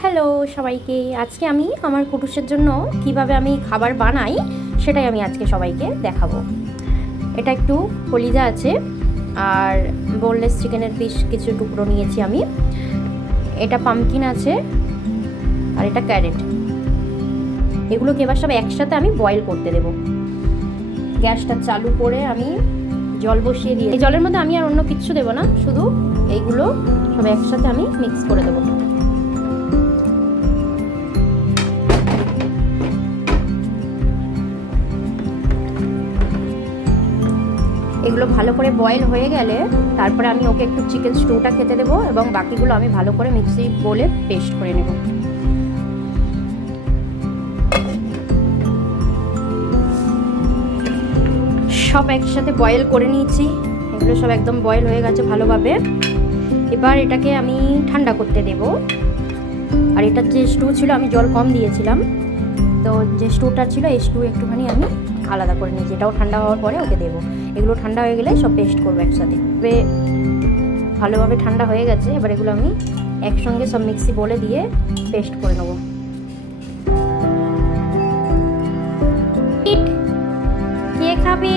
Hello সবাইকে, আজকে আমি আমার কুটুসের জন্য কিভাবে আমি খাবার বানাই সেটাই আমি আজকে সবাইকে দেখাবো। এটা একটু কলিজা আছে আর বোনলেস চিকেনের পিস কিছু টুকরো নিয়েছি আমি। এটা পামকিন আছে আর এটা ক্যারেট। এগুলোকে এবার সব একসাথে আমি বয়েল করতে দেব। গ্যাসটা চালু করে আমি জল বসিয়ে দিয়ে, এই জলের মধ্যে আমি আর অন্য কিচ্ছু দেবো না, শুধু এইগুলো সব একসাথে আমি মিক্স করে দেবো। এগুলো ভালো করে বয়েল হয়ে গেলে তারপরে আমি ওকে একটু চিকেন স্টুটা খেতে দেবো এবং বাকিগুলো আমি ভালো করে মিক্সি বলে পেস্ট করে নেব। সব একসাথে বয়েল করে নিয়েছি, এগুলো সব একদম বয়েল হয়ে গেছে ভালোভাবে। এবার এটাকে আমি ঠান্ডা করতে দেব। আর এটা যে স্টু ছিল আমি জল কম দিয়েছিলাম, তো যে স্টুটা ছিল এই স্টু একটুখানি আমি আলাদা করে নিয়েছি, এটাও ঠান্ডা হওয়ার পরে ওকে দেবো। এগুলো ঠান্ডা হয়ে গেলে সব পেস্ট করবো একসাথে। ভালোভাবে ঠান্ডা হয়ে গেছে, এবার এগুলো আমি একসঙ্গে সব মিক্সি বলে দিয়ে পেস্ট করে নেবো। কে খাবে?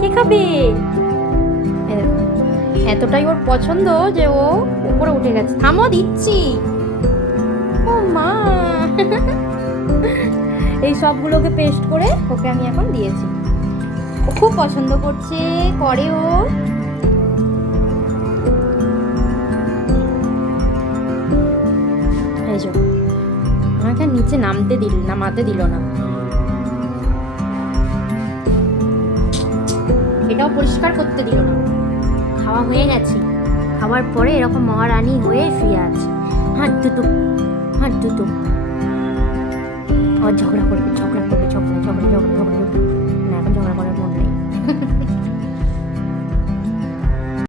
কে খাবে? এতটাই ওর পছন্দ যে ও উপরে উঠে গেছে। থামো, দিচ্ছি। ও মা, এই সবগুলোকে পেস্ট করে ওকে আমি এখন দিয়েছি। ও খুব পছন্দ করছে, করে ও। এই যে আমাকে নিচে নামাতে দিল না। এটাও পরিষ্কার করতে দিল না। খাওয়া হয়ে গেছে, খাওয়ার পরে এরকম মহারানী হয়ে শুয়ে আছে। হাত দুটো ও ঝগড়া করবে।